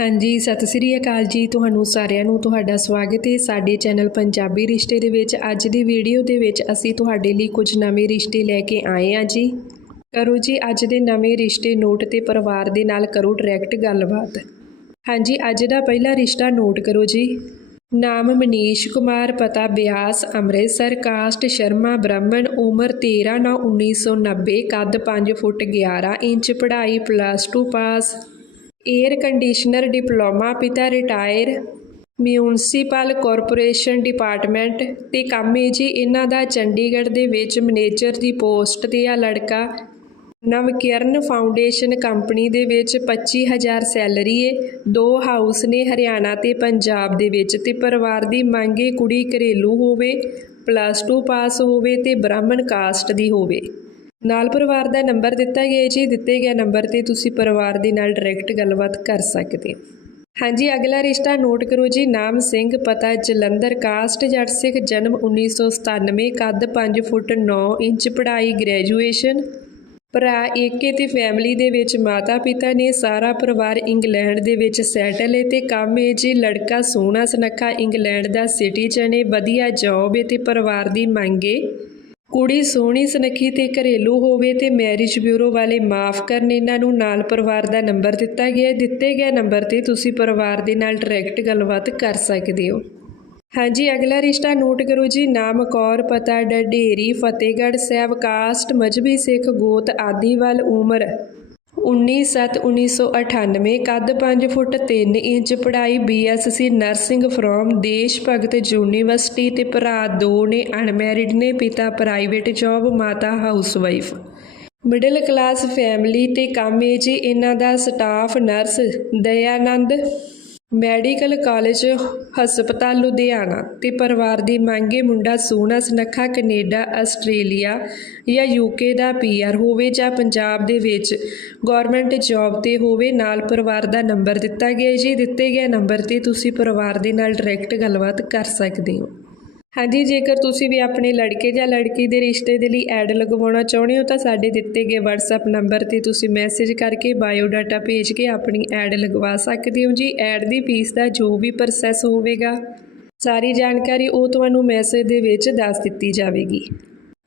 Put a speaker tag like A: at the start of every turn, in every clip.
A: ਹਾਂਜੀ, ਸਤਿ ਸ੍ਰੀ ਅਕਾਲ ਜੀ ਤੁਹਾਨੂੰ ਸਾਰਿਆਂ ਨੂੰ, ਤੁਹਾਡਾ ਸਵਾਗਤ ਹੈ ਸਾਡੇ ਚੈਨਲ ਪੰਜਾਬੀ ਰਿਸ਼ਤੇ ਦੇ ਵਿੱਚ। ਅੱਜ ਦੀ ਵੀਡੀਓ ਦੇ ਵਿੱਚ ਅਸੀਂ ਤੁਹਾਡੇ ਲਈ ਕੁਝ ਨਵੇਂ ਰਿਸ਼ਤੇ ਲੈ ਕੇ ਆਏ ਹਾਂ ਜੀ। ਕਰੋ ਜੀ, ਅੱਜ ਦੇ ਨਵੇਂ ਰਿਸ਼ਤੇ ਨੋਟ ਤੇ ਪਰਿਵਾਰ ਦੇ ਨਾਲ ਕਰੋ ਡਾਇਰੈਕਟ ਗੱਲਬਾਤ। ਹਾਂਜੀ, ਅੱਜ ਦਾ ਪਹਿਲਾ ਰਿਸ਼ਤਾ ਨੋਟ ਕਰੋ ਜੀ। ਨਾਮ ਮਨੀਸ਼ ਕੁਮਾਰ, ਪਤਾ ਬਿਆਸ, ਅੰਮ੍ਰਿਤਸਰ, ਕਾਸਟ, ਸ਼ਰਮਾ, ਬ੍ਰਾਹਮਣ, ਉਮਰ 13 9 1990 ਕੱਦ 5 ਫੁੱਟ 11 ਇੰਚ, ਪੜ੍ਹਾਈ plus 2 pass air conditioner diploma ਪਿਤਾ ਰਿਟਾਇਰ ਮਿਊਨਿਸਪਲ ਕਾਰਪੋਰੇਸ਼ਨ ਡਿਪਾਰਟਮੈਂਟ ਤੇ ਕੰਮ ਹੈ ਜੀ ਇਹਨਾਂ ਦਾ ਚੰਡੀਗੜ੍ਹ ਦੇ ਵਿੱਚ ਮੈਨੇਜਰ ਦੀ ਪੋਸਟ ਤੇ ਆ ਲੜਕਾ। ਨਵਕਿਰਨ ਫਾਊਂਡੇਸ਼ਨ ਕੰਪਨੀ ਦੇ ਵਿੱਚ 25000 ਸੈਲਰੀ ਏ। ਦੋ ਹਾਊਸ ਨੇ ਹਰਿਆਣਾ ਤੇ ਪੰਜਾਬ ਦੇ ਵਿੱਚ ਤੇ ਪਰਿਵਾਰ ਦੀ ਮੰਗ ਏ ਕੁੜੀ ਘਰੇਲੂ ਹੋਵੇ ਪਲੱਸ 2 ਪਾਸ ਹੋਵੇ ਤੇ ਬ੍ਰਾਹਮਣ ਕਾਸਟ ਦੀ ਹੋਵੇ। ਨਾਲ ਪਰਿਵਾਰ ਦਾ ਨੰਬਰ ਦਿੱਤਾ ਗਿਆ ਜੀ। ਦਿੱਤੇ ਗਏ ਨੰਬਰ ਤੇ ਤੁਸੀਂ ਪਰਿਵਾਰ ਦੇ ਨਾਲ ਡਾਇਰੈਕਟ ਗੱਲਬਾਤ ਕਰ ਸਕਦੇ ਹਾਂਜੀ, ਅਗਲਾ ਰਿਸ਼ਤਾ ਨੋਟ ਕਰੋ ਜੀ। ਨਾਮ ਸਿੰਘ, ਪਤਾ ਜਲੰਧਰ ਕਾਸਟ ਜੱਟ ਸਿੱਖ, ਜਨਮ 1997 ਕੱਦ 5 ਫੁੱਟ 9 ਇੰਚ, ਪੜ੍ਹਾਈ ਗ੍ਰੈਜੂਏਸ਼ਨ ਭਰਾ ਏਕੇ ਤੇ ਫੈਮਿਲੀ ਦੇ ਵਿੱਚ ਮਾਤਾ ਪਿਤਾ ਨੇ। ਸਾਰਾ ਪਰਿਵਾਰ ਇੰਗਲੈਂਡ ਦੇ ਵਿੱਚ ਸੈਟਲ ਹੈ ਤੇ ਕੰਮ ਹੈ ਜੀ। ਲੜਕਾ ਸੋਹਣਾ ਸੁਨੱਖਾ ਇੰਗਲੈਂਡ ਦਾ ਸਿਟੀਜ਼ਨ ਹੈ। ਵਧੀਆ ਜੌਬ ਹੈ ਤੇ ਪਰਿਵਾਰ ਦੀ ਮੰਗ ਹੈ। ਕੁੜੀ ਸੋਹਣੀ ਸੁਨੱਖੀ ਤੇ ਘਰੇਲੂ ਹੋਵੇ ਤੇ ਮੈਰਿਜ ਬਿਊਰੋ ਵਾਲੇ ਮਾਫ ਕਰਨ ਇਹਨਾਂ ਨੂੰ ਨਾਲ ਪਰਿਵਾਰ ਦਾ ਨੰਬਰ ਦਿੱਤਾ ਗਿਆ ਦਿੱਤੇ ਗਏ ਨੰਬਰ ਤੇ ਤੁਸੀਂ ਪਰਿਵਾਰ ਦੇ ਨਾਲ ਡਾਇਰੈਕਟ ਗੱਲਬਾਤ ਕਰ ਸਕਦੇ ਹੋ। ਹਾਂਜੀ, ਅਗਲਾ ਰਿਸ਼ਤਾ ਨੋਟ ਕਰੋ ਜੀ। ਨਾਮ ਕੌਰ, ਪਤਾ ਡਢੇਰੀ ਫਤਿਹਗੜ੍ਹ ਸਾਹਿਬ, ਕਾਸਟ, ਮਜਬੀ ਸਿੱਖ, ਗੋਤ ਆਦੀਵਾਲ ਉਮਰ। 19/7/1998 ਕੱਦ 5 ਫੁੱਟ 3 ਇੰਚ ਪੜ੍ਹਾਈ BSc nursing from Desh Bhagat university ਤੇ ਭਰਾ ਦੋ ਨੇ ਅਨਮੈਰਿਡ ਨੇ, ਪਿਤਾ ਪ੍ਰਾਈਵੇਟ ਜੌਬ, ਮਾਤਾ ਹਾਊਸਵਾਈਫ। ਮਿਡਲ ਕਲਾਸ ਫੈਮਿਲੀ ਤੇ ਕੰਮ ਏ ਜੀ, ਇਹਨਾਂ ਦਾ staff nurse Dayanand medical college, ਹਸਪਤਾਲ ਲੁਧਿਆਣਾ ਤੇ ਪਰਿਵਾਰ ਦੀ ਮੰਗੇ ਮੁੰਡਾ ਸੋਹਣਾ ਸੁਨੱਖਾ ਕੈਨੇਡਾ, ਆਸਟ੍ਰੇਲੀਆ ਜਾਂ ਯੂਕੇ ਦਾ ਪੀਆਰ ਹੋਵੇ ਜਾਂ ਪੰਜਾਬ ਦੇ ਵਿੱਚ ਗਵਰਨਮੈਂਟ ਜੌਬ ਤੇ ਹੋਵੇ, ਨਾਲ ਪਰਿਵਾਰ ਦਾ ਨੰਬਰ ਦਿੱਤਾ ਗਿਆ ਹੈ। ਜੀ ਦਿੱਤੇ ਗਏ ਨੰਬਰ ਤੇ ਤੁਸੀਂ ਪਰਿਵਾਰ ਦੇ ਨਾਲ ਡਾਇਰੈਕਟ ਗੱਲਬਾਤ ਕਰ ਸਕਦੇ ਹੋ। ਹਾਂਜੀ, ਜੇਕਰ ਤੁਸੀਂ ਵੀ ਆਪਣੇ ਲੜਕੇ ਜਾਂ ਲੜਕੀ ਦੇ ਰਿਸ਼ਤੇ ਦੇ ਲਈ ਐਡ ਲਗਵਾਉਣਾ ਚਾਹੁੰਦੇ ਹੋ ਤਾਂ ਸਾਡੇ ਦਿੱਤੇ ਗਏ WhatsApp ਨੰਬਰ ਤੇ ਤੁਸੀਂ ਮੈਸੇਜ ਕਰਕੇ ਬਾਇਓਡਾਟਾ ਭੇਜ ਕੇ ਆਪਣੀ ਐਡ ਲਗਵਾ ਸਕਦੇ ਹੋ ਜੀ। ਐਡ ਦੀ ਫੀਸ ਦਾ ਜੋ ਵੀ ਪ੍ਰੋਸੈਸ ਹੋਵੇਗਾ, ਸਾਰੀ ਜਾਣਕਾਰੀ ਉਹ ਤੁਹਾਨੂੰ ਮੈਸੇਜ ਦੇ ਵਿੱਚ ਦੱਸ ਦਿੱਤੀ ਜਾਵੇਗੀ।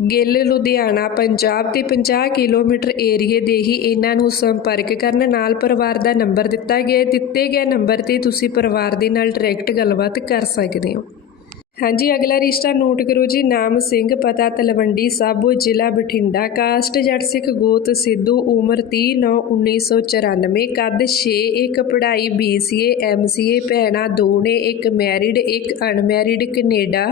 A: ਗਿੱਲ, ਲੁਧਿਆਣਾ, ਪੰਜਾਬ ਤੇ 50 ਕਿਲੋਮੀਟਰ ਏਰੀਏ ਦੇ ਹੀ ਇਹਨਾਂ ਨੂੰ ਸੰਪਰਕ ਕਰਨ ਨਾਲ ਪਰਿਵਾਰ ਦਾ ਨੰਬਰ ਦਿੱਤਾ ਗਿਆ। ਦਿੱਤੇ ਗਏ ਨੰਬਰ ਤੇ ਤੁਸੀਂ ਪਰਿਵਾਰ ਦੇ ਨਾਲ ਡਾਇਰੈਕਟ ਗੱਲਬਾਤ ਕਰ ਸਕਦੇ ਹੋ। ਹਾਂਜੀ, ਅਗਲਾ ਰਿਸ਼ਤਾ ਨੋਟ ਕਰੋ ਜੀ। ਨਾਮ ਸਿੰਘ, ਪਤਾ ਤਲਵੰਡੀ ਸਾਬੋ, ਜ਼ਿਲ੍ਹਾ ਬਠਿੰਡਾ। ਕਾਸਟ ਜੱਟ ਸਿੱਖ ਗੋਤ ਸਿੱਧੂ, ਉਮਰ 30 9 1994 ਕੱਦ 6 ਇੱਕ ਪੜ੍ਹਾਈ BCA MCA ਭੈਣਾਂ ਦੋ ਨੇ, ਇੱਕ ਮੈਰਿਡ, ਇੱਕ ਅਨਮੈਰਿਡ, ਕੈਨੇਡਾ।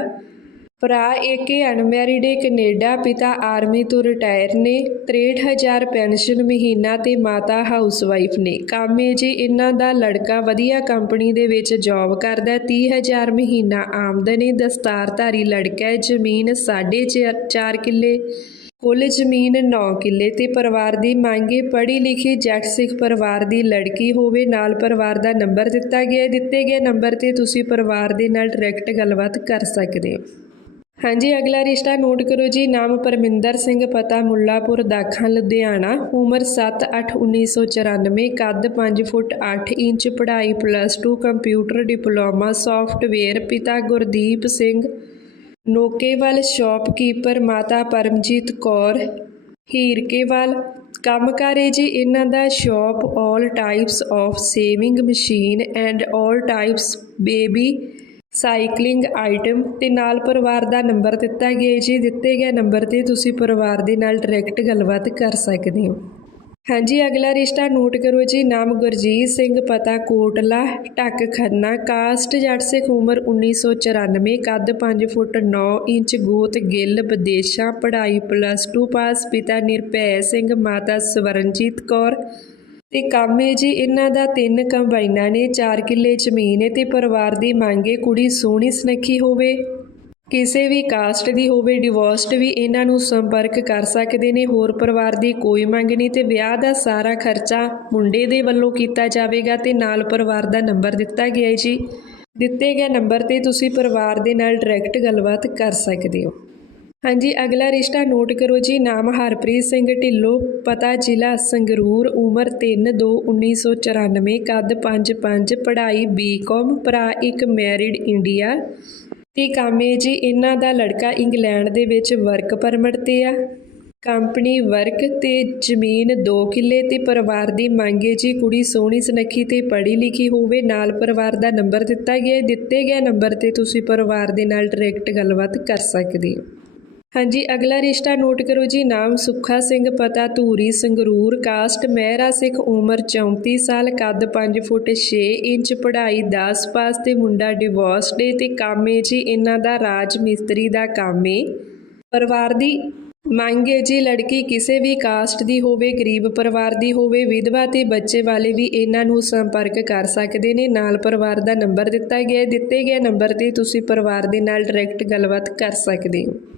A: ਭਰਾ ਏਕੇ ਅਨਮੈਰਿਡ ਏ ਕੈਨੇਡਾ ਪਿਤਾ ਆਰਮੀ ਤੋਂ ਰਿਟਾਇਰ ਨੇ 63000 ਪੈਨਸ਼ਨ ਮਹੀਨਾ ਤੇ ਮਾਤਾ ਹਾਊਸਵਾਈਫ ਨੇ ਕੰਮ ਏ ਜੀ ਇਹਨਾਂ ਦਾ ਲੜਕਾ ਵਧੀਆ ਕੰਪਨੀ ਦੇ ਵਿੱਚ ਜੌਬ ਕਰਦਾ ਹੈ। 30000 ਮਹੀਨਾ ਆਮਦਨ ਏ, ਦਸਤਾਰਧਾਰੀ ਲੜਕਾ ਹੈ, ਜ਼ਮੀਨ 4.5 ਕਿੱਲੇ, ਕੁੱਲ ਜ਼ਮੀਨ 9 ਕਿੱਲੇ ਤੇ ਪਰਿਵਾਰ ਦੀ ਮੰਗੇ ਪੜ੍ਹੀ ਲਿਖੀ ਜੱਟ ਸਿੱਖ ਪਰਿਵਾਰ ਦੀ ਲੜਕੀ ਹੋਵੇ, ਨਾਲ ਪਰਿਵਾਰ ਦਾ ਨੰਬਰ ਦਿੱਤਾ ਗਿਆ ਦਿੱਤੇ ਗਏ ਨੰਬਰ ਤੇ ਤੁਸੀਂ ਪਰਿਵਾਰ ਦੇ ਨਾਲ ਡਾਇਰੈਕਟ ਗੱਲਬਾਤ ਕਰ ਸਕਦੇ ਹੋ ਹਾਂਜੀ, ਅਗਲਾ ਰਿਸ਼ਤਾ ਨੋਟ ਕਰੋ ਜੀ। ਨਾਮ ਪਰਮਿੰਦਰ ਸਿੰਘ, ਪਤਾ ਮੁੱਲਾਪੁਰ, ਦਾਖਾਂ, ਲੁਧਿਆਣਾ। ਉਮਰ 7/8/1994 ਕੱਦ 5 ਫੁੱਟ 8 ਇੰਚ, ਪੜ੍ਹਾਈ ਪਲੱਸ 2 ਕੰਪਿਊਟਰ ਡਿਪਲੋਮਾ ਸੌਫਟਵੇਅਰ ਪਿਤਾ ਗੁਰਦੀਪ ਸਿੰਘ, ਨੋਕੇਵਾਲ ਸ਼ਾਪਕੀਪਰ ਮਾਤਾ ਪਰਮਜੀਤ ਕੌਰ, ਹੀਰਕੇਵਾਲ। ਕੰਮਕਾਰ ਹੈ ਜੀ, ਇਹਨਾਂ ਦਾ shop all types of sewing machine and all types baby cycling item ਤੇ ਨਾਲ ਪਰਿਵਾਰ ਦਾ ਨੰਬਰ ਦਿੱਤਾ ਗਿਆ ਜੀ ਦਿੱਤੇ ਗਏ ਨੰਬਰ ਤੇ ਤੁਸੀਂ ਪਰਿਵਾਰ ਦੇ ਨਾਲ ਡਾਇਰੈਕਟ ਗੱਲਬਾਤ ਕਰ ਸਕਦੇ ਹੋ। ਹਾਂਜੀ, ਅਗਲਾ ਰਿਸ਼ਤਾ ਨੋਟ ਕਰੋ ਜੀ। ਨਾਮ ਗੁਰਜੀਤ ਸਿੰਘ ਪਤਾ ਕੋਟਲਾ, ਢੱਕ ਖੰਨਾ, ਕਾਸਟ ਜੱਟ ਸਿੱਖ ਉਮਰ 1994 ਕੱਦ 5 ਫੁੱਟ 9 ਇੰਚ, ਗੋਤ ਗਿੱਲ, ਵਿਦੇਸ਼ਾਂ, ਪੜ੍ਹਾਈ ਪਲੱਸ 2 ਪਾਸ ਪਿਤਾ ਨਿਰਭੈ ਸਿੰਘ, ਮਾਤਾ ਸਵਰਨਜੀਤ ਕੌਰ ਤੇ ਕੰਮ ਹੈ ਜੀ, ਇਹਨਾਂ ਦਾ ਤਿੰਨ ਕੰਬਾਈਨਾਂ ਨੇ 4 ਕਿੱਲੇ ਜ਼ਮੀਨ ਹੈ ਤੇ ਪਰਿਵਾਰ ਦੀ ਮੰਗ ਹੈ ਕੁੜੀ ਸੋਹਣੀ ਸੁਨੱਖੀ ਹੋਵੇ। ਕਿਸੇ ਵੀ ਕਾਸਟ ਦੀ ਹੋਵੇ ਡਿਵੋਰਸਡ ਵੀ ਇਹਨਾਂ ਨੂੰ ਸੰਪਰਕ ਕਰ ਸਕਦੇ ਨੇ, ਹੋਰ ਪਰਿਵਾਰ ਦੀ ਕੋਈ ਮੰਗ ਨਹੀਂ ਤੇ ਵਿਆਹ ਦਾ ਸਾਰਾ ਖਰਚਾ ਮੁੰਡੇ ਦੇ ਵੱਲੋਂ ਕੀਤਾ ਜਾਵੇਗਾ ਤੇ ਨਾਲ ਪਰਿਵਾਰ ਦਾ ਨੰਬਰ ਦਿੱਤਾ ਗਿਆ ਹੈ ਜੀ। ਦਿੱਤੇ ਗਏ ਨੰਬਰ ਤੇ ਤੁਸੀਂ ਪਰਿਵਾਰ ਦੇ ਨਾਲ ਡਾਇਰੈਕਟ ਗੱਲਬਾਤ ਕਰ ਸਕਦੇ ਹੋ। ਹਾਂਜੀ, ਅਗਲਾ ਰਿਸ਼ਤਾ ਨੋਟ ਕਰੋ ਜੀ। ਨਾਮ ਹਰਪ੍ਰੀਤ ਸਿੰਘ ਢਿੱਲੋਂ, ਪਤਾ ਜ਼ਿਲ੍ਹਾ ਸੰਗਰੂਰ, ਉਮਰ 3/2/1994 ਕੱਦ 5-5 ਪੜ੍ਹਾਈ ਬੀਕਾਮ ਭਰਾ ਇੱਕ ਮੈਰਿਡ ਇੰਡੀਆ। ਤੇ ਕੰਮ ਏ ਜੀ, ਇਹਨਾਂ ਦਾ ਲੜਕਾ ਇੰਗਲੈਂਡ ਦੇ ਵਿੱਚ ਵਰਕ ਪਰਮਿਟ ਤੇ ਆ। ਕੰਪਨੀ ਵਰਕ ਤੇ ਜ਼ਮੀਨ 2 ਕਿੱਲੇ ਤੇ ਪਰਿਵਾਰ ਦੀ ਮੰਗ ਏ ਜੀ, ਕੁੜੀ ਸੋਹਣੀ ਸੁਨੱਖੀ ਤੇ ਪੜ੍ਹੀ ਲਿਖੀ ਹੋਵੇ, ਨਾਲ ਪਰਿਵਾਰ ਦਾ ਨੰਬਰ ਦਿੱਤਾ ਗਿਆ, ਦਿੱਤੇ ਗਏ ਨੰਬਰ ਤੇ ਤੁਸੀਂ ਪਰਿਵਾਰ ਦੇ ਨਾਲ ਡਾਇਰੈਕਟ ਗੱਲਬਾਤ ਕਰ ਸਕਦੇ ਹੋ। ਹਾਂਜੀ, ਅਗਲਾ ਰਿਸ਼ਤਾ ਨੋਟ ਕਰੋ ਜੀ, ਨਾਮ ਸੁੱਖਾ ਸਿੰਘ, ਪਤਾ ਧੂਰੀ, ਸੰਗਰੂਰ, ਕਾਸਟ, ਮਹਿਰਾ ਸਿੱਖ, ਉਮਰ 34 ਸਾਲ, ਕੱਦ 5 ਫੁੱਟ 6 ਇੰਚ, ਪੜ੍ਹਾਈ 10 ਪਾਸ ਤੇ ਮੁੰਡਾ ਡਿਵੋਰਸਡ ਏ ਤੇ ਕੰਮ ਏ ਜੀ, ਇਹਨਾਂ ਦਾ ਰਾਜ ਮਿਸਤਰੀ ਦਾ ਕੰਮ ਏ। ਪਰਿਵਾਰ ਦੀ ਮੰਗ ਏ ਜੀ, ਲੜਕੀ ਕਿਸੇ ਵੀ ਕਾਸਟ ਦੀ ਹੋਵੇ, ਗਰੀਬ ਪਰਿਵਾਰ ਦੀ ਹੋਵੇ, ਵਿਧਵਾ ਤੇ ਬੱਚੇ ਵਾਲੇ ਵੀ ਇਹਨਾਂ ਨੂੰ ਸੰਪਰਕ ਕਰ ਸਕਦੇ ਨੇ। ਨਾਲ ਪਰਿਵਾਰ ਦਾ ਨੰਬਰ ਦਿੱਤਾ ਗਿਆ, ਦਿੱਤੇ ਗਏ ਨੰਬਰ ਤੇ ਤੁਸੀਂ ਪਰਿਵਾਰ ਦੇ ਨਾਲ ਡਾਇਰੈਕਟ ਗੱਲਬਾਤ ਕਰ ਸਕਦੇ ਹੋ।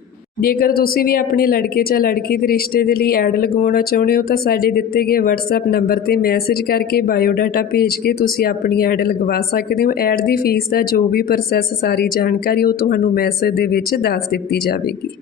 A: ਜੇਕਰ ਤੁਸੀਂ ਵੀ ਆਪਣੇ ਲੜਕੇ ਜਾਂ ਲੜਕੀ ਦੇ ਰਿਸ਼ਤੇ ਦੇ ਲਈ ਐਡ ਲਗਵਾਉਣਾ ਚਾਹੁੰਦੇ ਹੋ ਤਾਂ ਸਾਡੇ ਦਿੱਤੇ ਗਏ WhatsApp ਨੰਬਰ ਤੇ ਮੈਸੇਜ ਕਰਕੇ ਬਾਇਓਡਾਟਾ ਭੇਜ ਕੇ ਤੁਸੀਂ ਆਪਣੀ ਐਡ ਲਗਵਾ ਸਕਦੇ ਹੋ। ਐਡ ਦੀ ਫੀਸ ਦਾ ਜੋ ਵੀ ਪ੍ਰੋਸੈਸ ਸਾਰੀ ਜਾਣਕਾਰੀ ਉਹ ਤੁਹਾਨੂੰ ਮੈਸੇਜ ਦੇ ਵਿੱਚ ਦੱਸ ਦਿੱਤੀ ਜਾਵੇਗੀ।